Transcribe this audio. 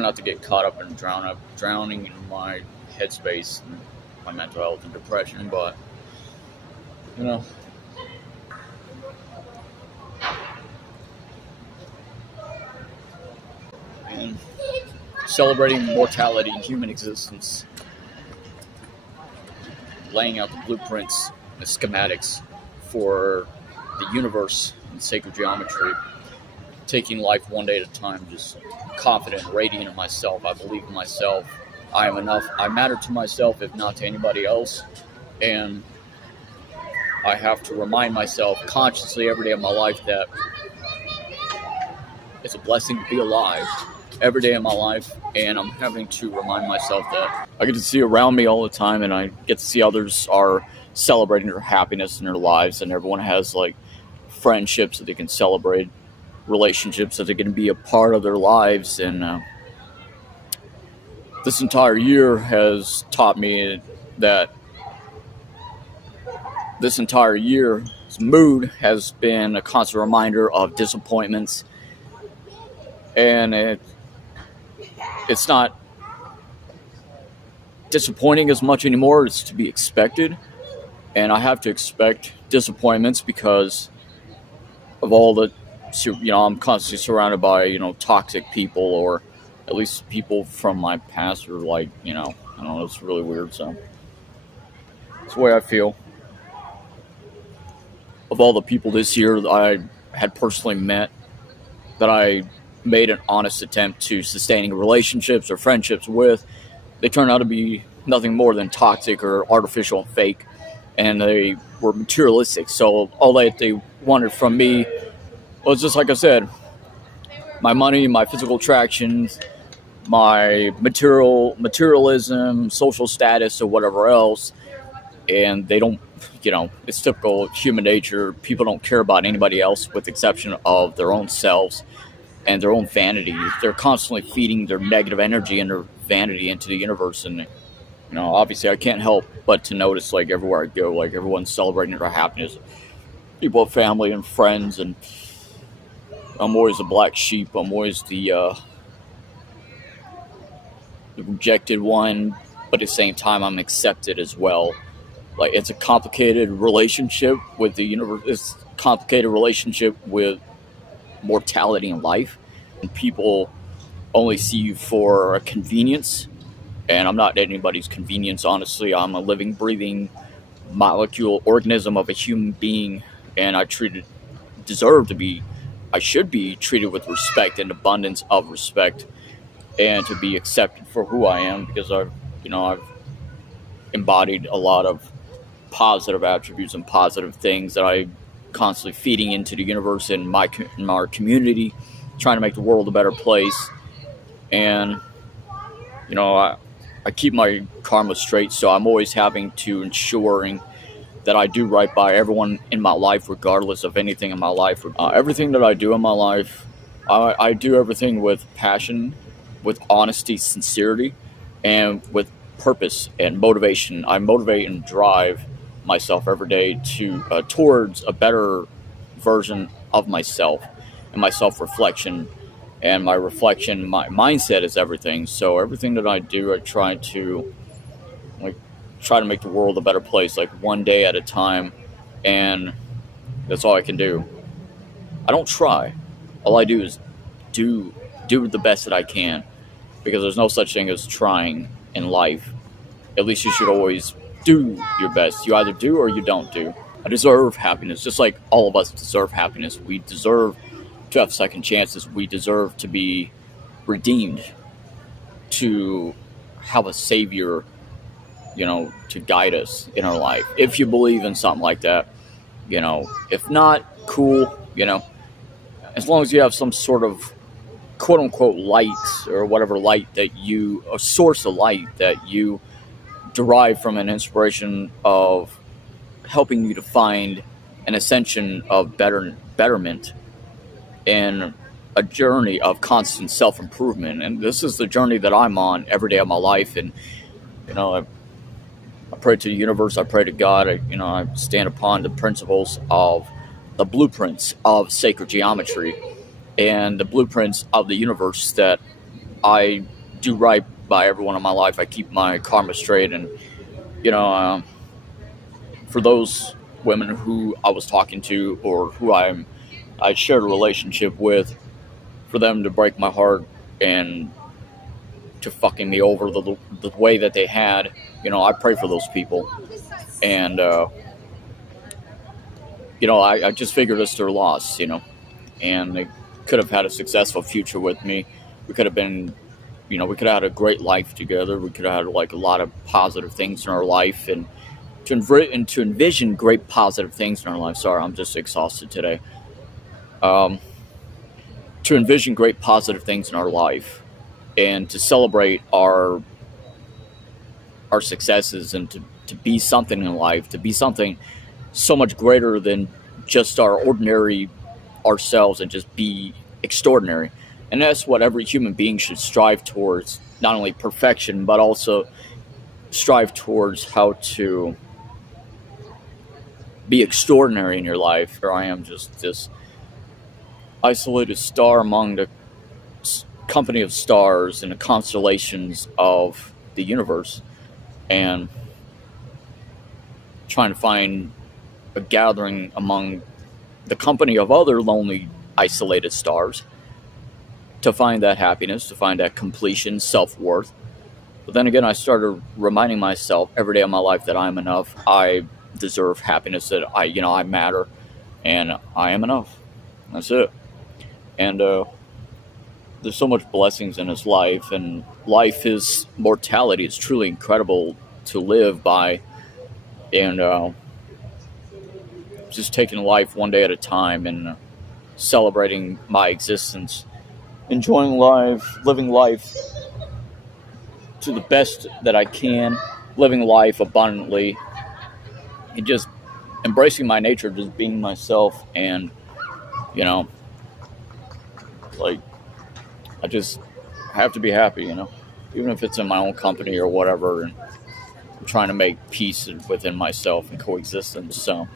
try not to get caught up in drowning in my headspace and my mental health and depression, but, you know, and celebrating mortality and human existence, laying out the blueprints, the schematics for the universe and sacred geometry, taking life one day at a time, just confident, radiant in myself. I believe in myself. I am enough. I matter to myself, if not to anybody else. And I have to remind myself consciously every day of my life that it's a blessing to be alive every day of my life. And I'm having to remind myself that I get to see around me all the time, and I get to see others are celebrating their happiness in their lives, and everyone has like friendships that they can celebrate, relationships that they can be a part of their lives. And this entire year has taught me that this entire year's mood has been a constant reminder of disappointments, and it's not disappointing as much anymore. It's to be expected, and I have to expect disappointments because of all the, I'm constantly surrounded by, toxic people, or at least people from my past are like, I don't know, it's really weird. So it's the way I feel. Of all the people this year that I had personally met, that I made an honest attempt to sustaining relationships or friendships with, they turned out to be nothing more than toxic or artificial and fake, and they were materialistic. So all that they wanted from me was just, like I said, my money, my physical attractions, my materialism, social status, or whatever else. And they don't, it's typical human nature. People don't care about anybody else with the exception of their own selves and their own vanity. They're constantly feeding their negative energy and their vanity into the universe. And, obviously I can't help but to notice, like, everywhere I go, like, everyone's celebrating their happiness. People have family and friends, and I'm always the black sheep. I'm always the rejected one, but at the same time, I'm accepted as well. Like, it's a complicated relationship with the universe. It's a complicated relationship with mortality in life. And people only see you for a convenience. And I'm not anybody's convenience, honestly. I'm a living, breathing molecule organism of a human being. And I should be treated with respect and abundance of respect, and to be accepted for who I am, because I've embodied a lot of positive attributes and positive things that I'm constantly feeding into the universe and in our community, trying to make the world a better place. And, I keep my karma straight, so I'm always having to ensuring that I do right by everyone in my life, regardless of anything in my life. Everything that I do in my life, I do everything with passion, with honesty, sincerity, and with purpose and motivation. I motivate and drive myself every day to towards a better version of myself and my self-reflection. And my reflection, my mindset is everything. So everything that I do, I try to make the world a better place, like one day at a time. And that's all I can do. I don't try. All I do is do the best that I can, because there's no such thing as trying in life. At least you should always do your best. You either do or you don't do. I deserve happiness, just like all of us deserve happiness. We deserve to have second chances. We deserve to be redeemed, to have a savior, to guide us in our life. If you believe in something like that, if not, cool, as long as you have some sort of quote unquote light, or whatever light that a source of light that you derive from an inspiration of helping you to find an ascension of betterment and a journey of constant self-improvement. And this is the journey that I'm on every day of my life. And, I pray to the universe, I pray to God, I stand upon the principles of the blueprints of sacred geometry and the blueprints of the universe that I do right by everyone in my life. I keep my karma straight, and you know, for those women who I was talking to or who I shared a relationship with, for them to break my heart and to fucking me over the way that they had, I pray for those people, and I just figured it's their loss, and they could have had a successful future with me. We could have been, we could have had a great life together. We could have had like a lot of positive things in our life, and to envision great positive things in our life. Sorry, I'm just exhausted today. To envision great positive things in our life, and to celebrate our successes, and to be something in life, to be something so much greater than just our ordinary ourselves, and just be extraordinary. And that's what every human being should strive towards, not only perfection, but also strive towards how to be extraordinary in your life. Here I am, just this isolated star among the company of stars and the constellations of the universe, and trying to find a gathering among the company of other lonely, isolated stars, to find that happiness, to find that completion, self-worth. But then again, I started reminding myself every day of my life that I'm enough. I deserve happiness, that I matter, and I am enough. That's it. And there's so much blessings in this life, and life is mortality. It's truly incredible to live by, and just taking life one day at a time, and celebrating my existence, enjoying life, living life to the best that I can, living life abundantly, and just embracing my nature, just being myself. And like, I just have to be happy, even if it's in my own company or whatever, and I'm trying to make peace within myself and coexistence. So